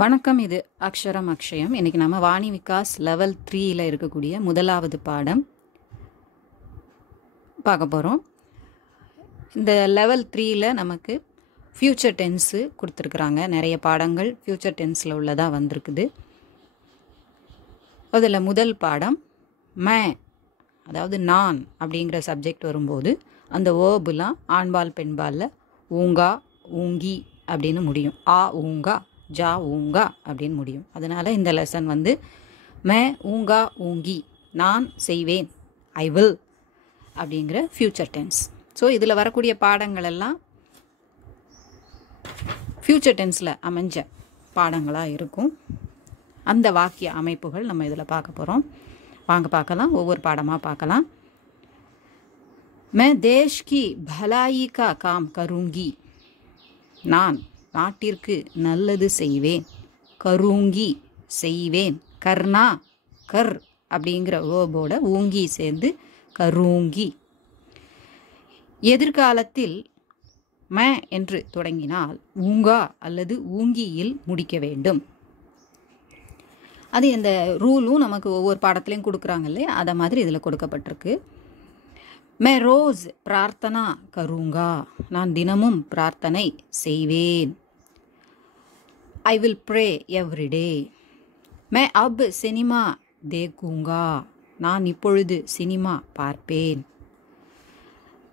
வணக்கம். இது அக்ஷரம் அக்ஷயம். இன்றைக்கி நம்ம வாணி விகாஸ் லெவல் 3ல் இருக்கக்கூடிய முதலாவது பாடம் பார்க்க போகிறோம். இந்த லெவல் 3ல் நமக்கு ஃப்யூச்சர் டென்ஸு கொடுத்துருக்குறாங்க. நிறைய பாடங்கள் ஃப்யூச்சர் டென்ஸில் உள்ளதாக வந்திருக்குது. அதில் முதல் பாடம் மே, அதாவது நான் அப்படிங்கிற சப்ஜெக்ட் வரும்போது அந்த வேர்புலாம் ஆண்பால் பெண்பாலில் ஊங்கா ஊங்கி அப்படின்னு முடியும். ஆ ஊங்கா ஜா ஊங்கா அப்படின்னு முடியும். அதனால் இந்த லெசன் வந்து மே ஊங்கா ஊங்கி, நான் செய்வேன், ஐ வில் அப்படிங்கிற ஃப்யூச்சர் டென்ஸ். ஸோ இதில் வரக்கூடிய பாடங்கள் எல்லாம் ஃப்யூச்சர் டென்ஸில் அமைஞ்ச பாடங்களாக இருக்கும். அந்த வாக்கிய அமைப்புகள் நம்ம இதில் பார்க்க போகிறோம். வாங்க பார்க்கலாம், ஒவ்வொரு பாடமாக பார்க்கலாம். मैं देश की भलाई का काम करूँगी, நான் நாட்டிற்கு நல்லது செய்வேன். கருங்கி செய்வேன். கர்னா கர் அப்படிங்கிற வேர்போட ஊங்கி சேர்ந்து கருங்கி. எதிர்காலத்தில் மே என்று தொடங்கினால் ஊங்கா அல்லது ஊங்கியில் முடிக்க வேண்டும். அது இந்த ரூலும் நமக்கு ஒவ்வொரு பாடத்துலையும் கொடுக்குறாங்க இல்லையா, அதை மாதிரி இதில் கொடுக்கப்பட்டிருக்கு. மே ரோஸ் பிரார்த்தனா கருங்கா, நான் தினமும் பிரார்த்தனை செய்வேன். I will pray everyday. மே அப் சினிமா தேக்குங்கா, நான் இப்பொழுது சினிமா பார்ப்பேன்.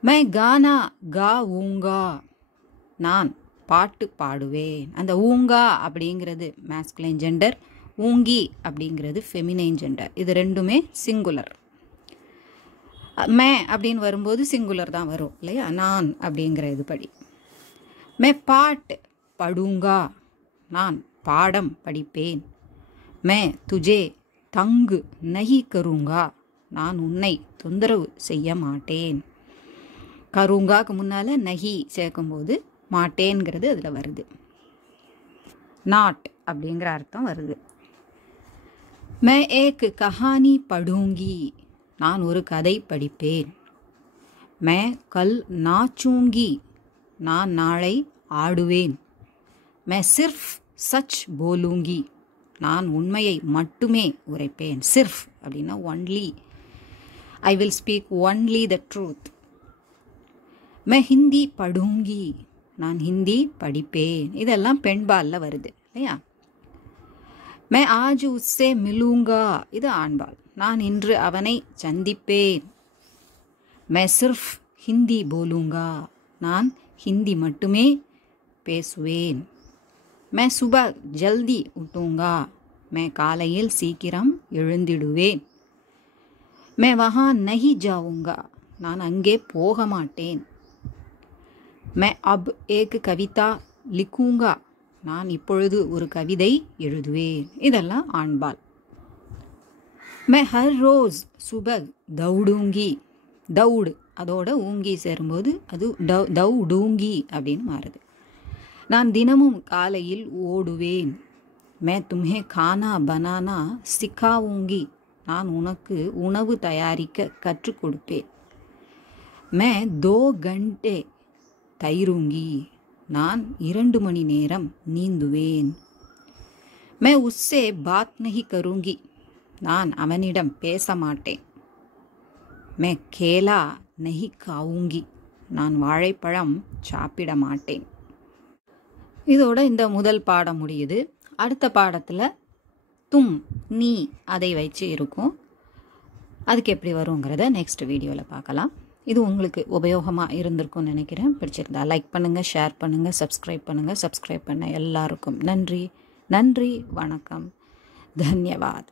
மே கானா கா ஊங்கா, நான் பாட்டு பாடுவேன். அந்த ஊங்கா அப்படிங்கிறது மேஸ்குலைன் ஜெண்டர், ஊங்கி அப்படிங்கிறது ஃபெமினைன் ஜெண்டர். இது ரெண்டுமே சிங்குலர். மே அப்படின்னு வரும்போது சிங்குலர் தான் வரும் இல்லையா, நான் அப்படிங்கிற இது படி. மே பாட் படுங்கா, நான் பாடம் படிப்பேன். மே துஜே தங்கு நஹி கருங்கா, நான் உன்னை தொந்தரவு செய்ய மாட்டேன். கருங்காக்கு முன்னால் நஹி சேர்க்கும்போது மாட்டேன்கிறது அதில் வருது. நாட் அப்படிங்கிற அர்த்தம் வருது. மே ஏக் கஹானி படுங்கி, நான் ஒரு கதை படிப்பேன். மே கல் நாச்சூங்கி, நான் நாளை ஆடுவேன். மே சிர்ஃப் சச் போலூங்கி, நான் உண்மையை மட்டுமே உரைப்பேன். சிர்ஃப் அப்படின்னா only, I will speak only the truth. மே ஹிந்தி படுங்கி, நான் ஹிந்தி படிப்பேன். இதெல்லாம் பெண்பாலில் வருது இல்லையா. மே ஆஜ் உஸ்ஸே மிலூங்கா, இது ஆண்பால், நான் இன்று அவனை சந்திப்பேன். மே சிர்ஃப் ஹிந்தி போலூங்கா, நான் ஹிந்தி மட்டுமே பேசுவேன். மே சுபா ஜல்தி உட்டூங்கா, மே காலையில் சீக்கிரம் எழுந்திடுவேன். மே வஹா நஹி ஜாவுங்கா, நான் அங்கே போக மாட்டேன். மே அப் ஏக் கவிதா லிக்கூங்கா, நான் இப்பொழுது ஒரு கவிதை எழுதுவேன். இதெல்லாம் ஆண்பால். மே ஹர் ரோஸ் சுபக் தௌடூங்கி, தௌடு அதோட ஊங்கி சேரும்போது அது தௌடூங்கி அப்படின்னு மாறுது. நான் தினமும் காலையில் ஓடுவேன். மே தும்ஹே கானா பனானா சிக்காவுங்கி, நான் உனக்கு உணவு தயாரிக்க கற்றுக் கொடுப்பேன். மே தோ கண்டே தைருங்கி, நான் 2 மணி நேரம் நீந்துவேன். மே உஸ்ஸே பாத் நஹி கருங்கி, நான் அவனிடம் பேச மாட்டேன். மே கேலா நஹி காவுங்கி, நான் வாழைப்பழம் சாப்பிட மாட்டேன். இதோட இந்த முதல் பாடம் முடியுது. அடுத்த பாடத்தில் தும் நீ அதை வச்சு இருக்கும். அதுக்கு எப்படி வருங்கிறத நெக்ஸ்ட் வீடியோவில் பார்க்கலாம். இது உங்களுக்கு உபயோகமாக இருந்திருக்கும்னு நினைக்கிறேன். பிடிச்சிருந்தா லைக் பண்ணுங்கள், ஷேர் பண்ணுங்கள், சப்ஸ்கிரைப் பண்ணுங்கள். சப்ஸ்கிரைப் பண்ண எல்லாருக்கும் நன்றி. நன்றி, வணக்கம், தன்யவாத்.